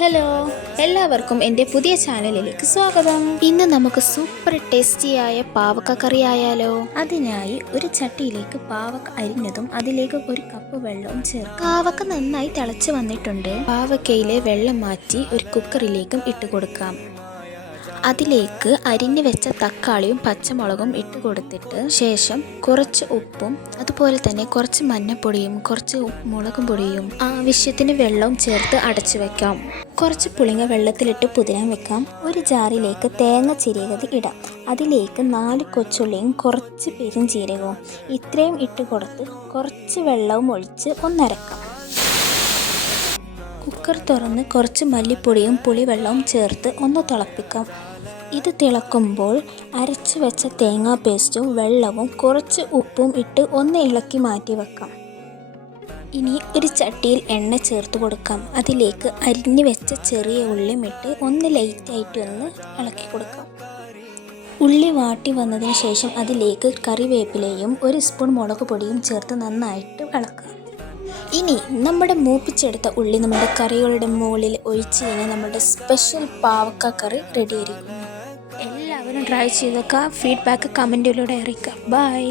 Hello, എല്ലാവർക്കും എൻ്റെ പുതിയ ചാനലിലേക്ക് സ്വാഗതം. ഇന്ന് നമുക്ക് സൂപ്പർ ടേസ്റ്റിയായ പാവക്ക കറി ആയാലോ. അതിനായി ഒരു ചട്ടിയിലേക്ക് പാവക്ക അരിഞ്ഞതും അതിലേക്ക് ഒരു കപ്പ് വെള്ളവും ചേർക്കാം. പാവക്ക നന്നായി തിളച്ച് വന്നിട്ടുണ്ട്. പാവക്കയിലെ വെള്ളം മാറ്റി ഒരു കുക്കറിലേക്കും ഇട്ട് കൊടുക്കാം. അതിലേക്ക് അരിഞ്ഞു വെച്ച തക്കാളിയും പച്ചമുളകും ഇട്ട് കൊടുത്തിട്ട് ശേഷം കുറച്ച് ഉപ്പും അതുപോലെ തന്നെ കുറച്ച് മഞ്ഞൾപ്പൊടിയും കുറച്ച് മുളകും പൊടിയും ആവശ്യത്തിന് വെള്ളവും ചേർത്ത് അടച്ചു വെക്കാം. കുറച്ച് പുളിങ്ങ വെള്ളത്തിലിട്ട് പുതിരാൻ വെക്കാം. ഒരു ജാറിലേക്ക് തേങ്ങ ചിരകിയത് ഇടാം. അതിലേക്ക് 4 കൊച്ചുള്ളിയും കുറച്ച് പെരുംജീരകവും ഇത്രയും ഇട്ട് കൊടുത്ത് കുറച്ച് വെള്ളവും ഒഴിച്ച് ഒന്നരക്കാം. കുക്കർ തുറന്ന് കുറച്ച് മല്ലിപ്പൊടിയും പുളിവെള്ളവും ചേർത്ത് ഒന്ന് തിളപ്പിക്കാം. ഇത് തിളക്കുമ്പോൾ അരച്ചു വെച്ച തേങ്ങാ പേസ്റ്റും വെള്ളവും കുറച്ച് ഉപ്പും ഇട്ട് ഒന്ന് ഇളക്കി മാറ്റി വെക്കാം. ഇനി ഒരു ചട്ടിയിൽ എണ്ണ ചേർത്ത് കൊടുക്കാം. അതിലേക്ക് അരിഞ്ഞു വെച്ച ചെറിയ ഉള്ളിയും ഇട്ട് ഒന്ന് ലൈറ്റായിട്ട് ഒന്ന് ഇളക്കി കൊടുക്കാം. ഉള്ളി വാട്ടി വന്നതിന് ശേഷം അതിലേക്ക് കറിവേപ്പിലയും 1 സ്പൂൺ മുളക് പൊടിയും ചേർത്ത് നന്നായിട്ട് ഇളക്കാം. ഇനി നമ്മുടെ മൂപ്പിച്ചെടുത്ത ഉള്ളി നമ്മുടെ കറികളുടെ മുകളിൽ ഒഴിച്ച് കഴിഞ്ഞാൽ നമ്മുടെ സ്പെഷ്യൽ പാവക്ക കറി റെഡി ആയിരിക്കുന്നു. എല്ലാവരും ട്രൈ ചെയ്തൊക്കെ ഫീഡ്ബാക്ക് കമൻറ്റിലൂടെ അറിയിക്കുക. ബൈ.